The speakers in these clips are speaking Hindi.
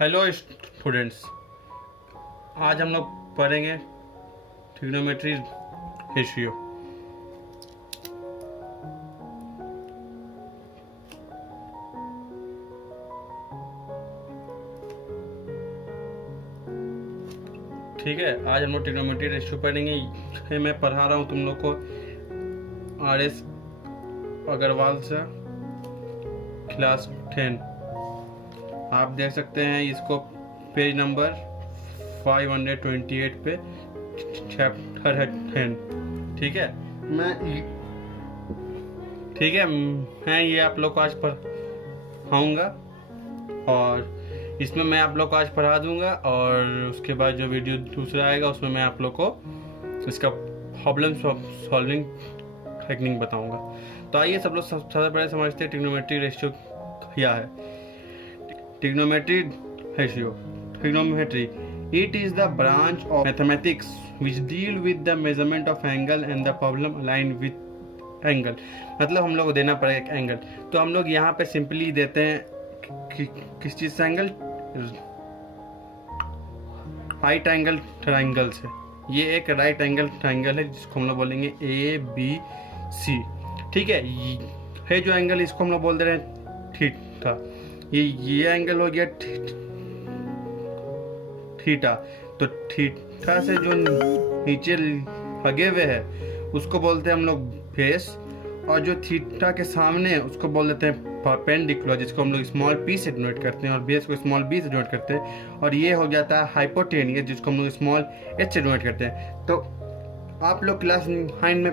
हेलो स्टूडेंट्स, आज हम लोग पढ़ेंगे ट्रिग्नोमेट्री रेशियो। ठीक है, आज हम लोग ट्रिग्नोमेट्री रेशियो पढ़ेंगे। ये मैं पढ़ा रहा हूँ तुम लोग को RS अग्रवाल से, क्लास 10। आप देख सकते हैं इसको पेज नंबर 528 पे, चैप्टर है 10। ठीक है, मैं ये आप लोग को आज पढ़ाऊँगा और इसमें मैं आप लोग को आज पढ़ा दूंगा, और उसके बाद जो वीडियो दूसरा आएगा उसमें मैं आप लोग को इसका प्रॉब्लम सॉल्विंग टेक्निक बताऊंगा। तो आइए सब लोग सबसे पहले समझते हैं ट्रिग्नोमेट्री रेशियो क्या है। Trigonometry ratio, trigonometry, it is the branch of mathematics which deal with the measurement of angle and the problem aligned with angle। मतलब हम लोग को देना पड़ेगा एक एंगल, तो हम लोग यहाँ पे सिंपली देते हैं किस चीज़ से एंगल, राइट एंगल ट्राइंगल से। ये एक राइट एंगल ट्राइंगल है जिसको हम लोग बोलेंगे ABC। ठीक है, ये जो एंगल इसको हम लोग बोल दे रहे हैं थीटा। ये एंगल हो गया थीटा। तो थीटा से जो नीचे लगे हुए है उसको बोलते हैं हम लोग बेस, और जो थीटा के सामने है उसको बोल देते हैं परपेंडिकुलर, जिसको हम लोग स्मॉल p से डिनोट करते हैं, और बेस को स्मॉल b से डिनोट करते हैं, और ये हो जाता है हाइपोटेनियस, जिसको हम लोग स्मॉल h से डिनोट करते हैं। तो आप लोग क्लास 9 में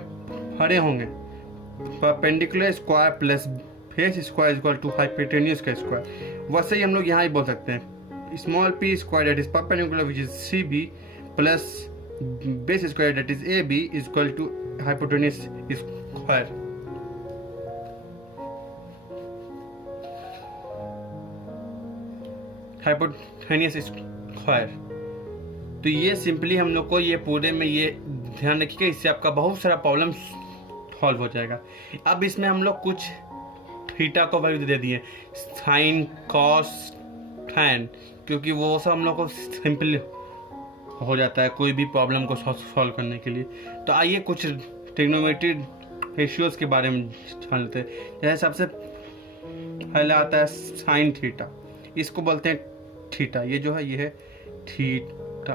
पढ़े होंगे perpendicular square plus base square equal to hypotenuse का स्क्वायर। वैसे ही हम लोग यहाँ ही बोल सकते हैं small p square that is perpendicular which is CB plus base square that is AB equal to hypotenuse square. Hypotenuse square. तो ये सिंपली हम लोग को ये पूरे में ये ध्यान रखिएगा, इससे आपका बहुत सारा प्रॉब्लम सॉल्व हो जाएगा। अब इसमें हम लोग कुछ थीटा को वैल्यू दे दिए, साइन, कॉस, टैन, क्योंकि वो सब हम लोग को सिंपल हो जाता है कोई भी प्रॉब्लम को सॉल्व करने के लिए। तो आइए कुछ ट्रिग्नोमेट्री रेशियोज के बारे में जान लेते हैं। जैसे सबसे पहला आता है साइन थीटा, इसको बोलते हैं थीटा। ये जो है ये है थीटा।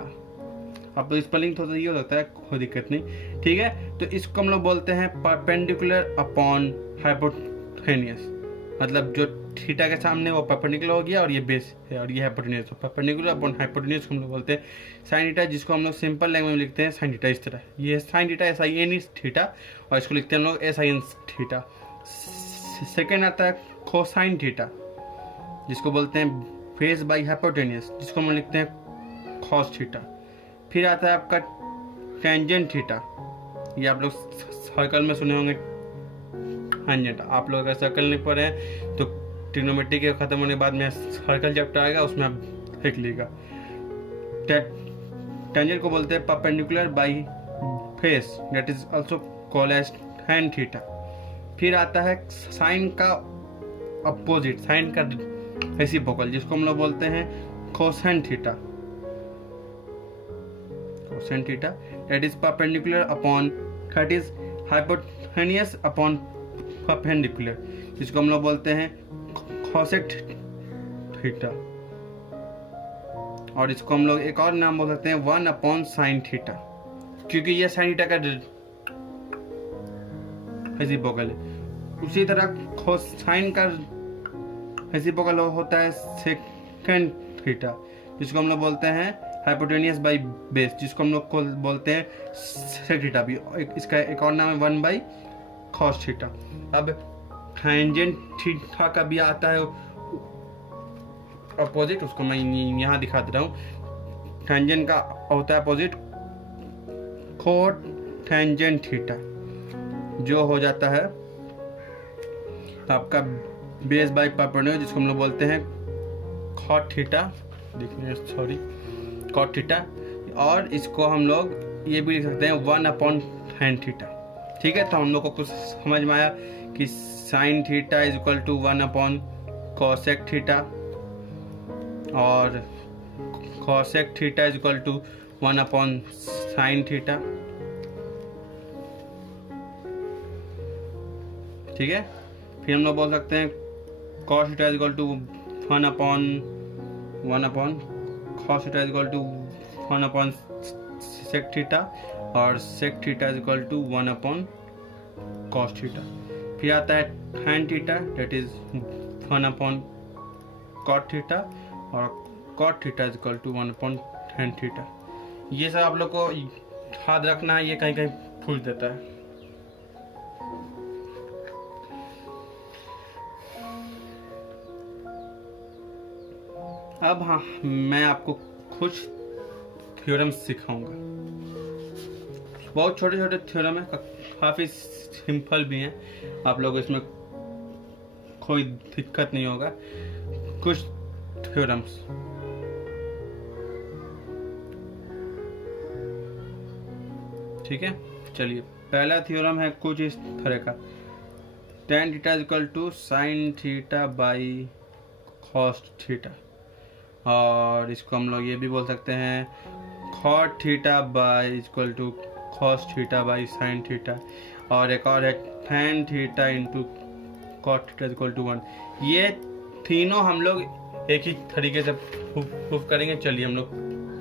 अब तो स्पेलिंग थोड़ा ये हो सकता है, कोई दिक्कत नहीं। ठीक है, तो इसको हम लोग बोलते हैं परपेंडिकुलर अपॉन हाइपोटेनियस। मतलब जो थीटा के सामने वो परपेंडिकुलर हो गया और ये बेस है और ये हाइपोटेनियस। तो परपेंडिकुलर अपॉन हाइपोटेनियस को हम लोग बोलते हैं साइन थीटा, जिसको हम लोग सिंपल लैंग्वेज में लिखते हैं साइन थीटा। इस तरह ये साइन थीटा SIN थीटा, और इसको लिखते हैं हम लोग SIN थीटा। सेकेंड आता है कोसाइन थीटा, जिसको बोलते हैं बेस बाई हाइपोटेनियस, जिसको हम लिखते हैं कॉस थीटा। फिर आता है आपका टेंजेंट थीटा। ये आप लोग सर्कल में सुने होंगे टेंजेंट। आप लोग अगर सर्कल नहीं पढ़े हैं तो ट्रिग्नोमेट्री के खत्म होने के बाद में सर्कल चैप्टर आएगा, उसमें आप देख लीजिएगा। टेंजेंट को बोलते हैं perpendicular by base, that is also called as tan theta. फिर आता है साइन का अपोजिट, साइन का रेसिप्रोकल, जिसको हम लोग बोलते हैं cosine theta. Cosine theta that is perpendicular upon, that is hypotenuse upon perpendicular, जिसको हम लोग बोलते हैं कोसेक थीटा। और इसको हम लोग एक और नाम बोल सकते हैं 1 अपॉन साइन थीटा, क्योंकि ये साइन थीटा का रेसिप्रोकल है। उसी तरह कोसाइन का रेसिप्रोकल होता है सेकंड थीटा, जिसको हम लोग बोलते हैं हाइपोटेनियस बाई बेस, जिसको हम लोग को बोलते हैं सेक थीटा भी। इसका एक और नाम है 1 बाई कॉस थीटा। अब टेंजेंट थीटा का भी आता है अपोजिट, उसको मैं यहाँ दिखा दे रहा हूँ। टेंजेंट का होता है अपोजिट कोट टेंजेंट थीटा, जो हो जाता है आपका बेस बाई परपेंडिकुलर, जिसको हम लोग बोलते हैं कॉट थीटा। देखिए सॉरी, कॉट थीटा। और इसको हम लोग ये भी लिख सकते हैं 1 अपॉन टैन थीटा। ठीक है, तो हम लोग को कुछ समझ में आया कि sine theta is equal to 1 upon cosec theta, और cosec theta is equal to 1 upon sine theta. ठीक है, फिर हम लोग बोल सकते हैं cos theta is equal to 1 upon cos theta is equal to 1 upon sec theta, और sec theta is equal to 1 upon cos theta. फिर आता है tan theta, that is 1 upon cot theta, और cot theta is equal to 1 upon tan theta. ये सब आप लोग को याद रखना है, ये कहीं कहीं पूछ देता है। अब हाँ, मैं आपको कुछ थ्योरम सिखाऊंगा। बहुत छोटे छोटे थ्योरम है, काफ़ी सिंपल भी हैं, आप लोग इसमें कोई दिक्कत नहीं होगा। कुछ थ्योरम्स, ठीक है। चलिए, पहला थ्योरम है कुछ इस तरह का, tan theta is equal to sine theta by cos theta, और इसको हम लोग ये भी बोल सकते हैं cot theta by equal to cos theta by sine theta, और एक और है tan theta into cot theta equal to 1। ये तीनों हम लोग एक ही तरीके से प्रूफ करेंगे। चलिए हम लोग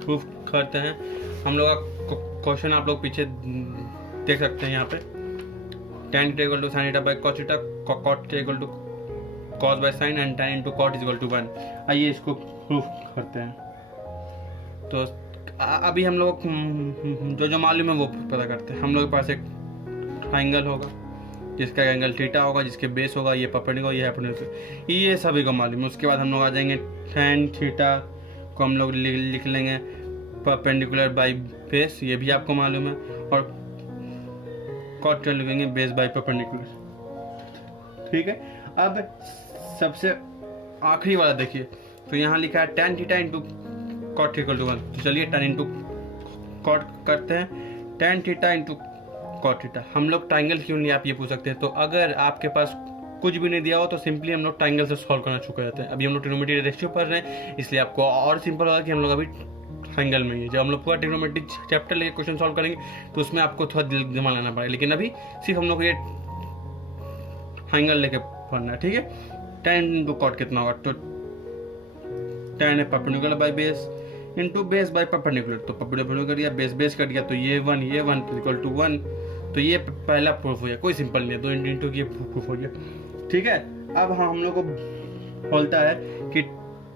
प्रूफ करते हैं। हम लोग का क्वेश्चन आप लोग पीछे देख सकते हैं यहाँ पे, tan theta equal to sine theta by cos theta, cot theta equal to cos by sine, and tan into cot is equal to 1। आइए इसको प्रूफ करते हैं। तो अभी हम लोग जो मालूम है वो पता करते हैं। हम लोग के पास एक ट्राइंगल होगा जिसका एंगल थीटा होगा, जिसके बेस होगा ये परपेंडिकुलर, ये हाइपोटेन्यूज, ये सभी को मालूम है। उसके बाद हम लोग आ जाएंगे tan थीटा को हम लोग लिख लेंगे परपेंडिकुलर बाई बेस, ये भी आपको मालूम है, और cot थीटा लिखेंगे बेस बाई परपेंडिकुलर। ठीक है, अब सबसे आखिरी वाला देखिए, तो यहाँ लिखा है tan theta into cot equal to 1। तो चलिए tan इंटू cot करते हैं, tan theta into cot theta. हम लोग ट्राइंगल क्यों नहीं, आप ये पूछ सकते हैं। तो अगर आपके पास कुछ भी नहीं दिया हो तो सिंपली हम लोग ट्राइंगल से सॉल्व करना चुके जाते हैं। अभी हम लोग ट्रिग्नोमेट्री रेशियो पढ़ रहे हैं, इसलिए आपको और सिंपल होगा कि हम लोग अभी ट्राइंगल में ही है। जब हम लोग पूरा ट्रिग्नोमेट्री चैप्टर लेके क्वेश्चन सॉल्व करेंगे तो उसमें आपको थोड़ा दिमाग लगाना पड़ेगा, लेकिन अभी सिर्फ हम लोग ये ट्राइंगल लेके पढ़ना है। ठीक है, tan इंटू cot कितना होगा, तो tan है perpendicular by base into base by perpendicular, तो परपेंडिकुलर कर दिया, बेस बेस कर दिया, तो ये 1 इक्वल टू 1। तो ये पहला प्रूफ हो गया, कोई सिंपल नहीं है, 2 इंटू ये प्रूफ हो गया। ठीक है, अब हम लोग को बोलता है कि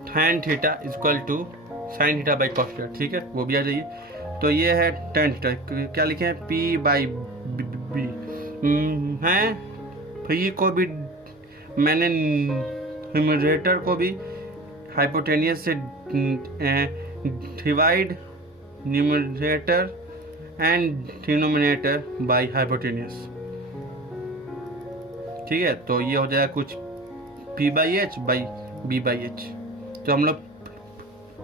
tan theta equal to sine theta by cos theta. ठीक है, वो भी आ जाइए। तो ये है tan थीटा, क्या लिखे हैं, P बाई B है। P को भी मैंने न्यूमरेटर को भी हाइपोटेनियस से divide numerator and denominator by hypotenuse. ठीक है, तो ये हो जाएगा कुछ P by H by B by H. तो हम लोग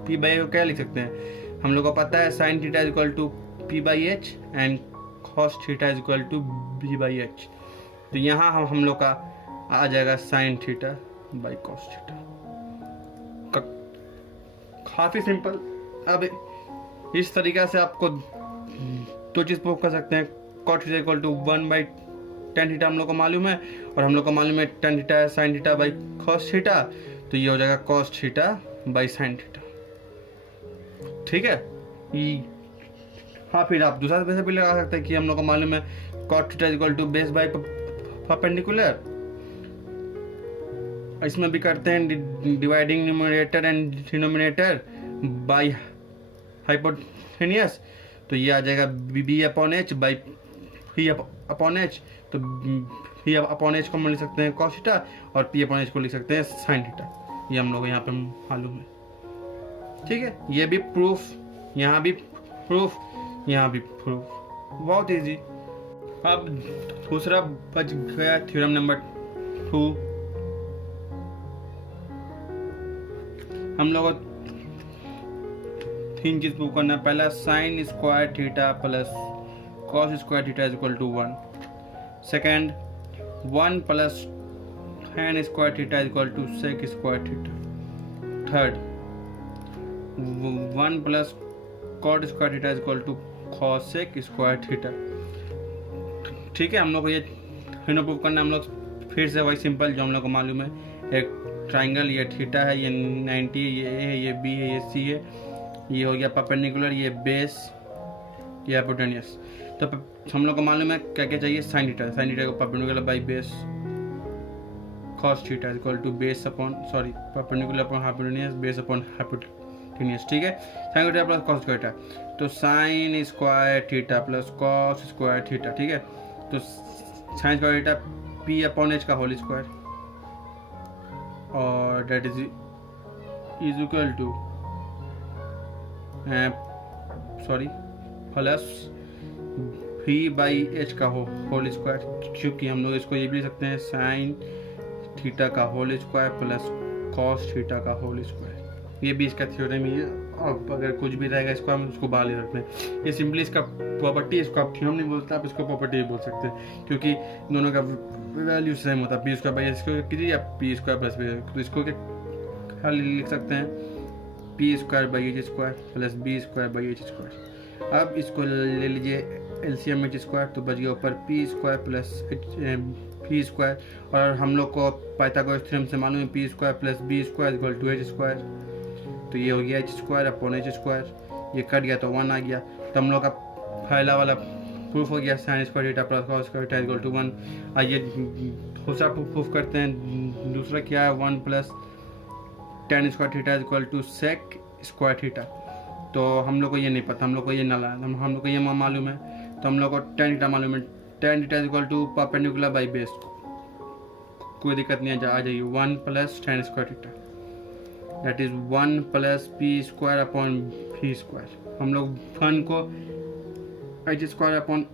P बाई को क्या लिख सकते हैं, हम लोग को पता है sine theta is equal to P by H and cos theta is equal to B by H. तो यहाँ हम लोग का आ जाएगा sine theta by cos theta. काफ़ी सिंपल। अब इस तरीक़ा से आपको दो चीज़ प्रूव कर सकते हैं, cot theta equal to 1 by tan theta हम लोग को मालूम है, और हम लोग को मालूम है tan थीटा है sine theta by cos theta, तो ये हो जाएगा cos theta by sine theta. ठीक है, हाँ, फिर आप दूसरा वैसे भी लगा सकते हैं कि हम लोग को मालूम है cot theta equal to base by perpendicular. इसमें भी करते हैं dividing numerator and denominator by hypotenuse, तो ये आ जाएगा b upon H by p upon H. तो p अपॉन एच को हम लिख सकते हैं cos थीटा, और p अपॉन एच को लिख सकते हैं साइन थीटा। ये हम लोग यहाँ पे मालूम है। ठीक है, ये भी प्रूफ, यहाँ भी प्रूफ, यहाँ भी प्रूफ, बहुत इजी। अब दूसरा बच गया थ्योरम नंबर 2। हम लोग को 3 चीज प्रूव करना है। पहला, sine square theta plus cos square theta is equal to 1। Second, 1 plus tan square theta is equal to sec square theta. Third, 1 plus cot square theta is equal to cosec square theta. ठीक है, हम लोग को ये प्रूव करना, हम लोग फिर से वही सिंपल जो हम लोग को मालूम है, एक ट्राइंगल, ये थीटा है, ये 90, ये ए है, ये बी है, ये सी है, ये हो गया परपेंडिकुलर, ये बेस, ये हाइपोटेन्यूस। तो हम लोग को मालूम है क्या क्या चाहिए, साइन थीटा, साइन थीटा को perpendicular by base cos theta is equal to base upon perpendicular upon hypotenuse base upon hypotenuse. ठीक है, sine theta plus cos square theta, तो sine square theta plus cos square theta. ठीक है, तो sine square theta p upon h का होल स्क्वायर, और that is equal to plus v by h का होल स्क्वायर, क्योंकि हम लोग इसको ये भी लिख सकते हैं साइन थीटा का whole square plus cos theta का होल स्क्वायर। ये भी इसका थ्योरम ही है। अब अगर कुछ भी रहेगा इसको हम उसको बाहर ले सकते हैं। ये सिंपली इसका प्रॉपर्टी, इसको आप थ्योरम नहीं बोलते, आप इसको प्रॉपर्टी भी बोल सकते हैं, क्योंकि दोनों का वैल्यू सेम होता है। पी स्क्वायर बाई इसको कीजिए या पी स्क्वायर प्लस बी, तो इसको क्या खाली लिख सकते हैं P square by H square plus B square by H square. अब इसको ले लीजिए एलसीएम एच स्क्वायर, तो बच गया ऊपर P square plus P square, और हम लोग को पाइथागोरस थ्योरम से मालूम है P square plus B square equal to H square, तो ये हो गया H square upon H square, ये कट गया तो 1 आ गया। तो हम लोग का पहला वाला प्रूफ हो गया sine square theta plus cos square theta equal to 1। आइए दूसरा प्रूफ करते हैं। दूसरा क्या है, 1 plus tan square theta equal to sec square theta. तो हम लोग को ये नहीं पता, हम लोग को ये ना हम लोग को ये मालूम है, तो हम लोग को टेन थीटा मालूम है, tan theta equal to perpendicular by base, कोई दिक्कत नहीं आ जाएगी। 1 plus tan square theta that is 1 plus P square upon P square. हम लोग 1 को H square upon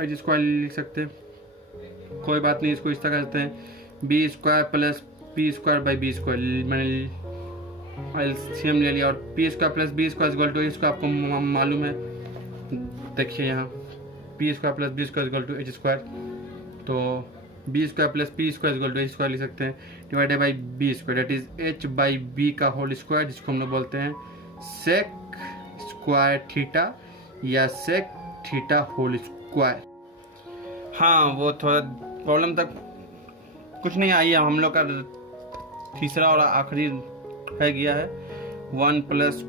H square लिख सकते हैं, कोई बात नहीं, इसको इस तरह करते हैं B square plus P square by B square, मैंने एलसीएम ले लिया, और P square plus B square equal to, इसको आपको मालूम है, देखिए यहाँ P square plus B square equal to H square, तो B square plus P square equal to H square लिख सकते हैं, divided by B square that is H by B का होल स्क्वायर, जिसको हम लोग बोलते हैं सेक स्क्वायर थीटा या सेक थीटा होल स्क्वायर। हाँ, वो थोड़ा प्रॉब्लम तक कुछ नहीं आई है। हम लोग का तीसरा और आखिरी है गया है 1 plus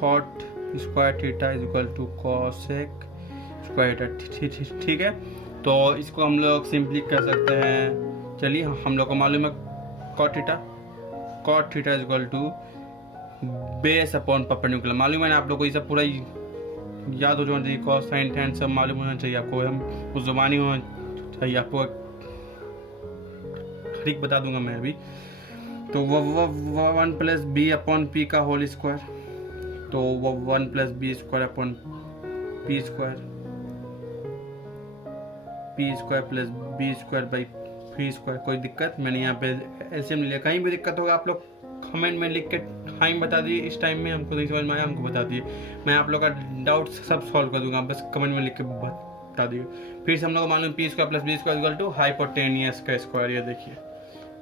cot square theta is equal to cosec square theta. ठीक है, तो इसको हम लोग सिंपली कर सकते हैं। चलिए, हम लोग को मालूम है cot theta is equal to base upon perpendicular, मालूम है ना आप लोग को, ये सब पूरा याद हो जाना चाहिए, कॉस साइन टैन सब मालूम होना चाहिए आपको, हम उस ज़ुबानी होना चाहिए आपको, ठीक बता दूंगा मैं अभी। तो वो 1 प्लस बी अपॉन पी का होल स्क्वायर, तो वो 1 plus B square upon P square plus B square by P square. कोई दिक्कत, मैंने यहाँ पे एलसीएम लिया, कहीं भी दिक्कत होगा आप लोग कमेंट में लिख के टाइम बता दिए, इस टाइम में हमको नहीं समझ में आया हमको बता दिए, मैं आप लोग का डाउट सब सॉल्व कर दूंगा, बस कमेंट में लिख के बता दिए। फिर से हम लोग मालूम P square plus B square equal to hypotenuse का स्क्वायर, ये देखिए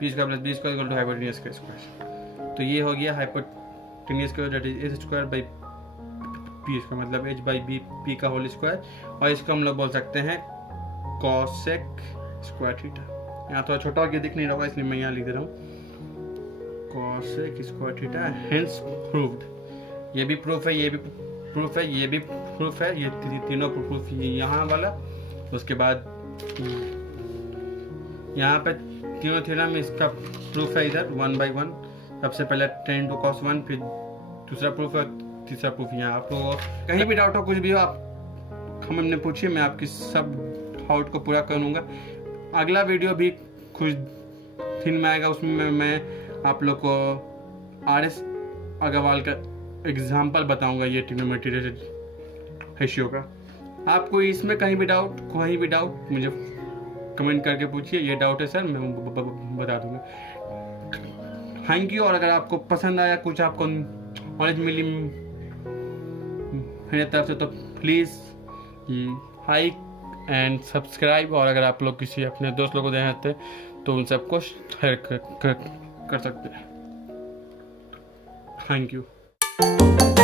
P square plus B square equal to hypotenuse का स्क्वायर, तो ये हो गया हाइपोटेनियस का that is H square by P square, मतलब एच बाई बी पी का होल स्क्वायर, और इसको हम लोग बोल सकते हैं कॉसेक स्क्वायर थीटा। यहाँ थोड़ा छोटा हो गया, दिख नहीं रहा होगा, इसलिए मैं यहाँ लिख दे रहा हूँ cosec square theta, hence proved. ये भी प्रूफ है, ये भी प्रूफ है, ये भी प्रूफ है, ये तीनों प्रूफ यहाँ वाला, उसके बाद यहाँ पे तीनों थ्योरम में इसका प्रूफ है इधर 1 बाई 1, सबसे पहले tan टू cos 1, फिर दूसरा प्रूफ है, तीसरा प्रूफ यहाँ। आपको कहीं भी डाउट हो, कुछ भी हो, आप कमेंट में पूछिए, मैं आपकी सब डाउट को पूरा करूँगा। अगला वीडियो भी कुछ दिन में आएगा, उसमें मैं आप लोग को RS अग्रवाल का एग्जाम्पल बताऊंगा, ये ट्रिग्नोमेट्री रेशियो का। आपको इसमें कहीं भी डाउट मुझे कमेंट करके पूछिए, ये डाउट है सर, मैं बता दूंगा। Thank you. और अगर आपको पसंद आया, कुछ आपको नॉलेज मिली मेरे तरफ से, तो प्लीज़ लाइक एंड सब्सक्राइब, और अगर आप लोग किसी अपने दोस्त लोगों को देना चाहते तो उन सबको शेयर कर सकते हैं। Thank you. है।